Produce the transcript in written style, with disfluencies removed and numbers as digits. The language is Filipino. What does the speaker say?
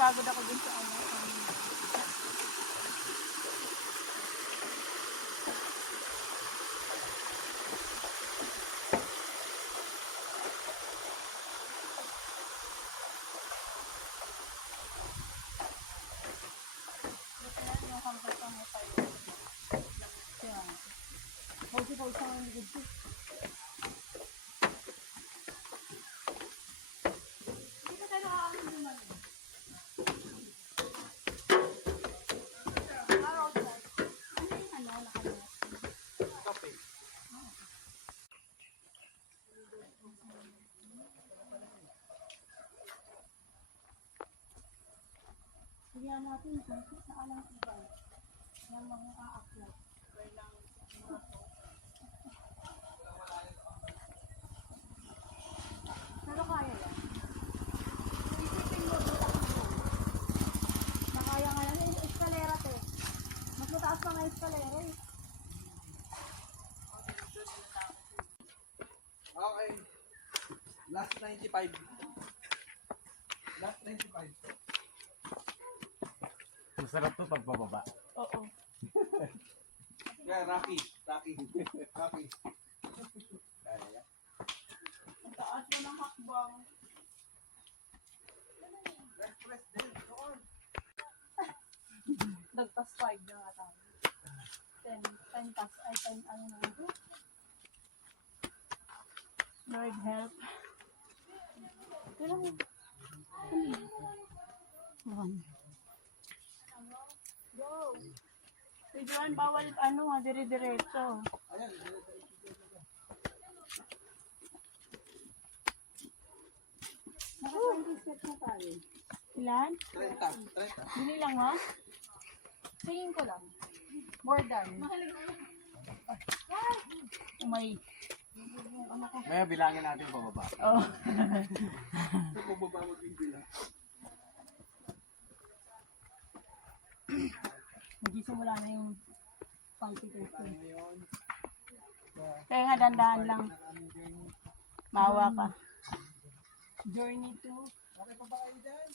napagod ako dun sa ano. Kaya natin sa alang iba ng mga aaklat. Pero kaya yan. Isipin mo dito na kaya nga yan. Eskalera te. Mas mataas pa nga eskalera eh. Okay. Last 95. Last 95. Masarap to pag pababa. Oo. Yeah, Rocky. Rocky. Rocky. Kaya yan. Ang taas mo ng hakbang. Press din. Doon. Nagpas 5 na nga tayo. 10 pass. Ay 10 ano na. Lord help. Kailan mo? Go! Si Joan, bawal ano nga, dire-diretso. Ayan. Naka-20 na tayo. Ilan? 30. 30. Bili lang mo? Tingin ko lang. More than. Umay. Ngayon bilangin natin pababa. Oh. Ito kung baba mag-bibila. Nagsisimula na yung pang-ticket. Kaya nga dandahan lang. Mawa ka. Journey to. Okay pa ba kayo dyan?